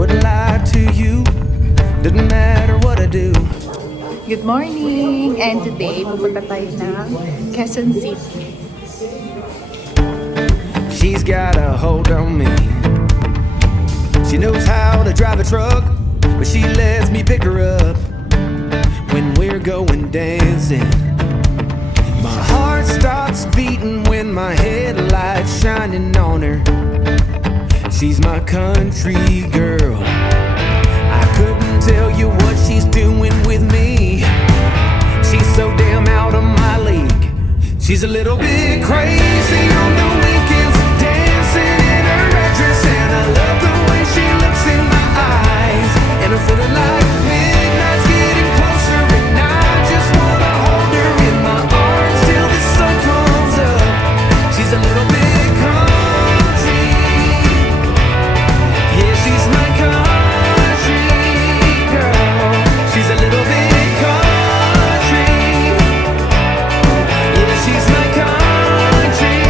Wouldn't lie to you, doesn't matter what I do. Good morning! And today, pupunta tayo ng Quezon City. She's got a hold on me. She knows how to drive a truck, but she lets me pick her up when we're going dancing. My heart stops beating when my headlights shining on her. She's my country girl. I couldn't tell you what she's doing with me. She's so damn out of my league. She's a little bit crazy on the weekends, dancing in her red dress, and I love the way she looks in my eyes. And I'm feeling like midnight's getting closer, and I just wanna hold her in my arms till the sun comes up. She's a little bit country. Yeah, she's my country girl. She's a little bit country. Yeah, she's my country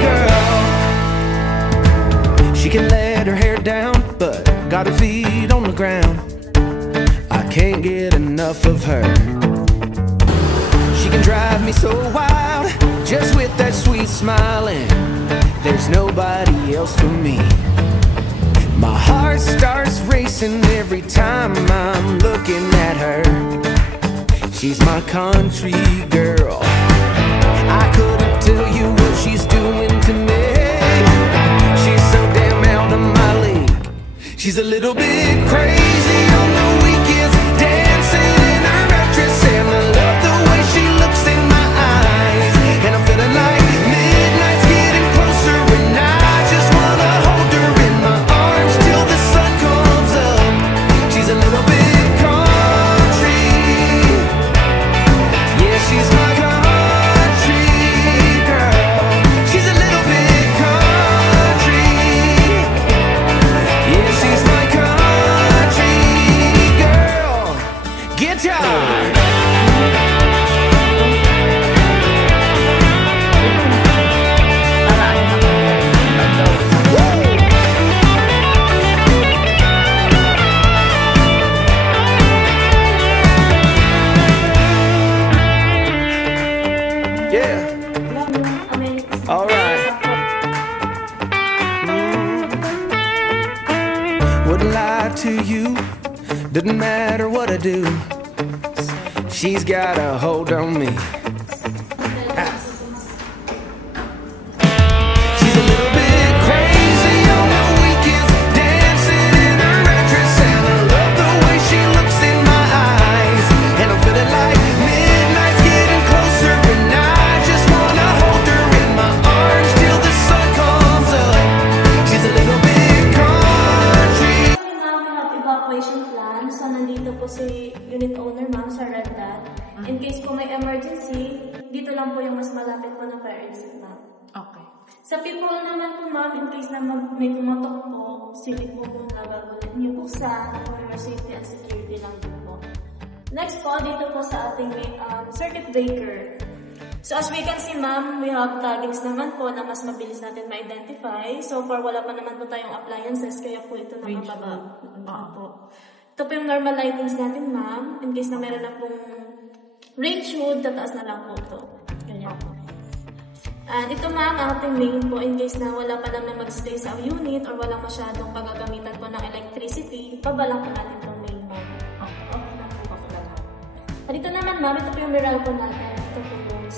girl. She can let her hair down, but got her feet on the ground. I can't get enough of her. She can drive me so wild, just with that sweet smile, and there's nobody else for me. My heart starts racing every time I'm looking at her. She's my country girl. I couldn't tell you what she's doing to me. She's so damn out of my league. She's a little bit crazy on the weekends, dancing in her red dress, and I love the way she looks in my eyes. And I'm feeling like midnight's getting closer, and I just wanna hold her in my arms till the sun comes up. She's a little bit country. Yeah, she's my country girl. She's a little bit country. Yeah, she's my country girl. Guitar. Yeah. All right. Wouldn't lie to you, doesn't matter what I do. She's got a hold on me. Ah. She's a little bit crazy on the weekends, dancing in her red dress, and I love the way she looks in my eyes. And I'm feeling like midnight's getting closer, and I just wanna hold her in my arms till the sun comes up. She's a little bit country. Namin ang evacuation plan. So, nandito po si unit owner, ma'am, sa Red Dot. In case po may emergency, dito lang po yung mas malapit po na fire exit, ma'am. Okay. Sa people naman po, ma'am, in case na may kumatok po, silip po muna bago niyo buksan for your safety and security lang din po. Next po, dito po sa ating circuit breaker. So, as we can see, ma'am, we have taggings naman po na mas mabilis natin ma-identify. So far, wala pa naman po tayong appliances, kaya po ito nakababa. Po. Ito po yung normal lightings natin, ma'am. In case na meron na pong range hood, tataas na lang po ito. Ganyan po. And ito, ma'am, ating main po, in case na wala pa naman mag-stay sa unit or walang masyadong pagagamitan po ng electricity, pabalang po natin itong main, ma'am. Okay na po ba talaga? At ito naman, ma'am, ito po yung Meralco natin. Ito po yung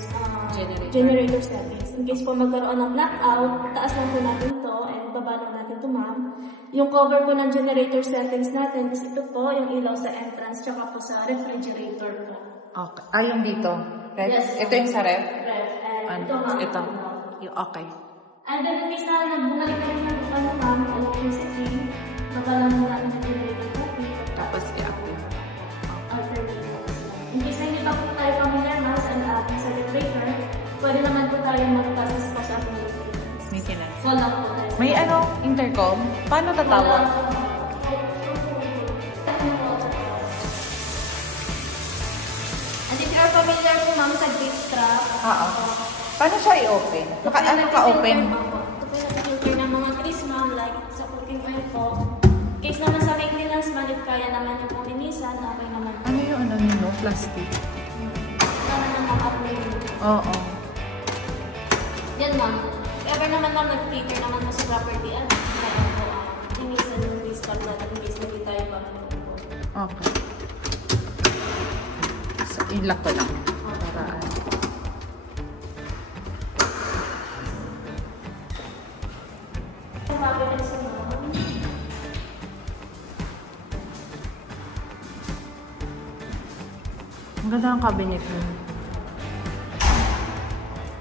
generator settings. In case po magkaroon ng blackout, taas lang po natin ito and baba lang natin ito, ma'am. Yung cover po ng generator settings natin is ito po, yung ilaw sa entrance, tsaka po sa refrigerator po. Okay. Ah, yung dito? Red? Yes. Ito yung sa ref? Ref. And ito, ma'am. Ito. Okay. And then, in case na nagbumalik na rin ng ma'am, electricity, baba lang mo natin yung generator setting. Tapos i-active. Alternate. In case na hindi pa po tayo familiar, ma'am, sa ating circuit breaker, pwede naman po tayo mag-process po sa ating Maintenance. Wala po tayo. May intercom? Paano tatawag? And if you're familiar po, ma'am, sa gate strap. Oo. Paano siya i-open? Ano ka-open? Ito po yung filter ng mga trees, ma'am, like sa cooking oil po. In case naman kaya naman yung pong linisan, okay naman po. Ano yung ano nyo? Plastic? Ito naman ma'am, at may Oo. yan ma'am. Ever naman ma'am, nag-cater naman po sa property at kaya po, linisan yung restart natin in case hindi tayo pa po. Okay. So, i-lock ko lang. Para ano. Ang cabinet sa ma'am. Ang ganda ng cabinet mo.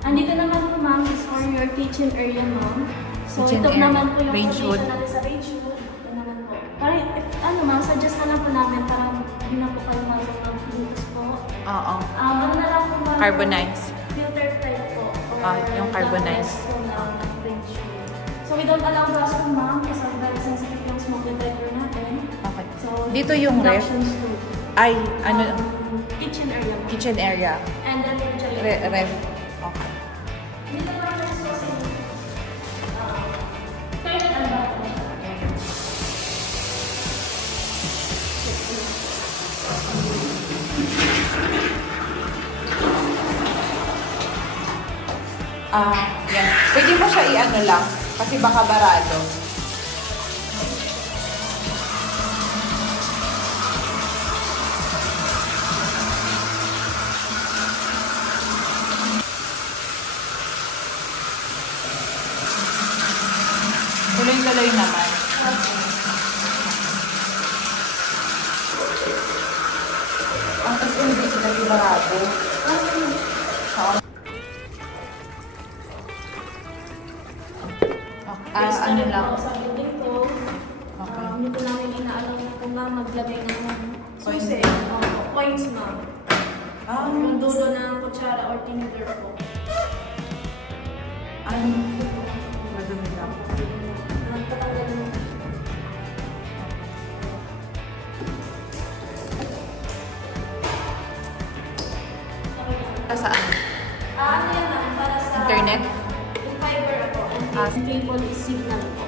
Andito naman po ma'am is for your kitchen area ma'am. So Kitchen ito area. naman po yung Range wood. foundation natin sa range wood. Ito naman po. Para if ano ma'am, suggest na lang po namin para hindi na po kayo mag-buhos po. Oo. Ano na lang po ma'am? Carbonize. Filter type po. Or Yung carbonize. glass po na range wood. So we don't allow rust ma'am kasi very sensitive yung smoke detector natin. Okay. So Dito yung ref. induction stove. Ay, ano? Kitchen area ma'am. Kitchen area. And then refrigerator. Ref. Okay. Hindi na parang mas kasi kaya ano ba? Yan. Pwede mo siya i-ano lang. Kasi baka barado. Tuloy-tuloy naman. Kasi hindi sila barado. Ano lang? Sa building ko, Okay. hindi po namin inaalam na po ma'am maglagay ng susi. Coins ma'am. Yung dulo ng kutsara or tinidor po. Madumi lang. Patanggal mo. Saan? Ano yan ma'am? Para sa Internet? yung fiber po. And yung cable is signal po.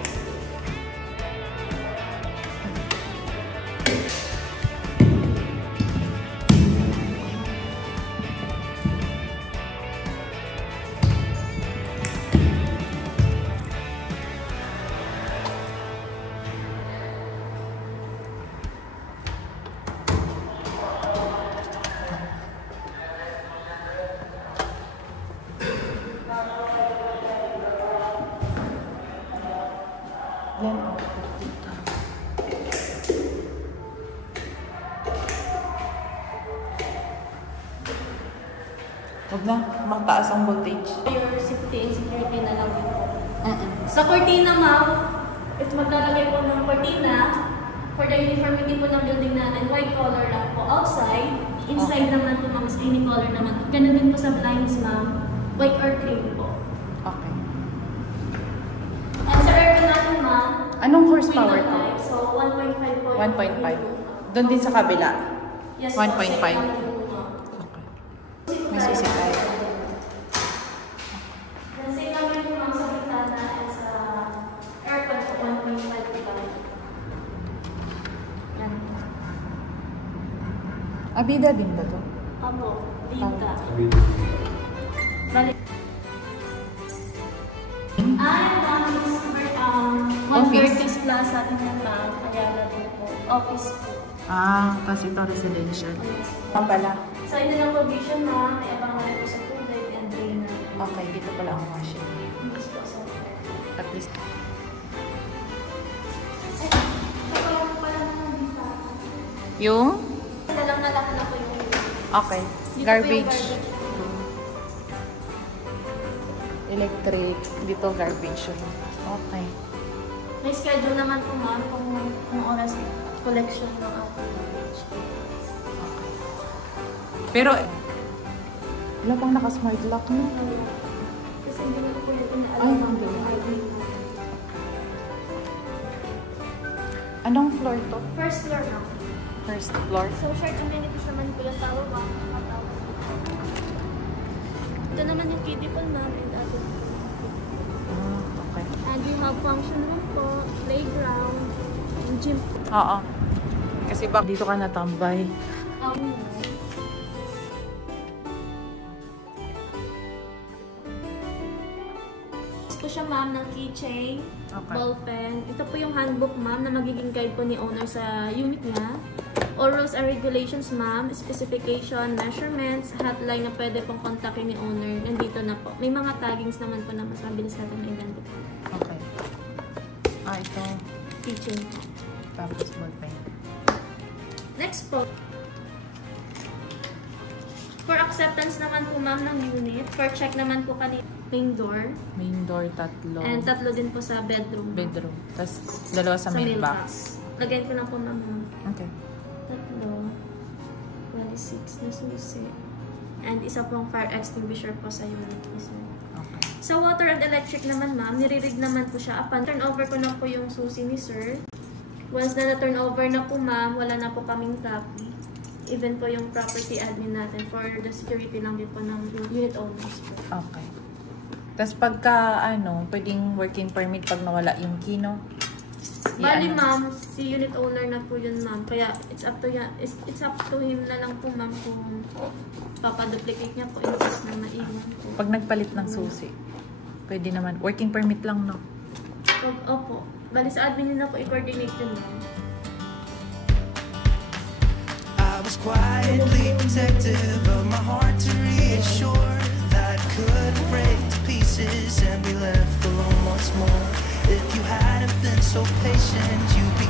Yan. Huwag na. Mataas ang voltage. Your safety and security na lang din po. Sa cortina ma'am, if maglalagay po ng cortina, for the uniformity po ng building natin, white color lang po outside. Inside naman po ma'am, creamy color naman. Ganun din po sa blinds ma'am, white or cream po. Okay. And sa aircon natin ma'am, Anong horsepower window to? type, so 1.5 po. 1.5. Doon din sa kabila. Yes, 1.5. po, set lang po, ma'am. May susi tayo. Then same naman po ma'am sa bintana and sa aircon po, 1.5 po lang. Yan. Abida din ba to? Apo, dita. Balik. Office Plaza din yan ma'am. Ayala din po. Office po. Kasi ito residential. Pala. So, ito ng provision ma'am. May abangan po sa tubig and drainer. Okay, dito pala ang washing. Yes po, sir. At least. Ay, kapag pala naman dito. Yung? Nalang na po yung Okay. dito po yung Garbage. Electric. Dito garbage. Okay. May schedule naman po ma'am kung oras collection ng ating garbage. Pero, wala pang naka-smart lock no? Kasi hindi na po yung Ay, inaalam ng hindi. ID. Anong floor to? First floor ma'am. First floor? So, short amenities naman po yung tawag ma'am. Ito naman yung kiddie pool ma'am and other. Okay. And we have function room po, playground, and gym. Oo. Kasi bak dito ka natambay. Po siya ma'am ng keychain, Okay. ballpen. Ito po yung handbook ma'am na magiging guide po ni owner sa unit niya. All rules and regulations ma'am, specification, measurements, hotline na pwede pong kontakin ni owner. Nandito na po. May mga taggings naman po na mas mabilis natin ma-identify. Okay. Ito. Keychain po. Tapos ballpen. Next po. For acceptance naman po ma'am ng unit, for check naman po kanina main door. Main door, 3. And 3 din po sa bedroom. Bedroom. Tapos 2 sa mailbox. Lagyan ko na po ma'am. Okay. 3. 26 na susi. And isa pong fire extinguisher po sa unit ni sir. Okay. Sa water and electric naman ma'am, nire-rig naman po siya. Upon turnover ko na po yung susi ni sir. Once na na-turnover na po ma'am, wala na po kaming copy. Even po yung property admin natin for the security lang din po ng unit owners po. Okay. Tapos pagka, pwedeng working permit pag nawala yung key, no? Bali ma'am, si unit owner na po yun ma'am. Kaya it's up to him na lang po ma'am kung papaduplicate niya po in case na maiwan po. Pag nagpalit ng susi, pwede naman. Working permit lang, no? Opo. Bali sa admin na po i-coordinate yun ma'am. I was quietly protective of my heart to reassure that I couldn't break to pieces and be left alone once more. If you hadn't been so patient, you'd be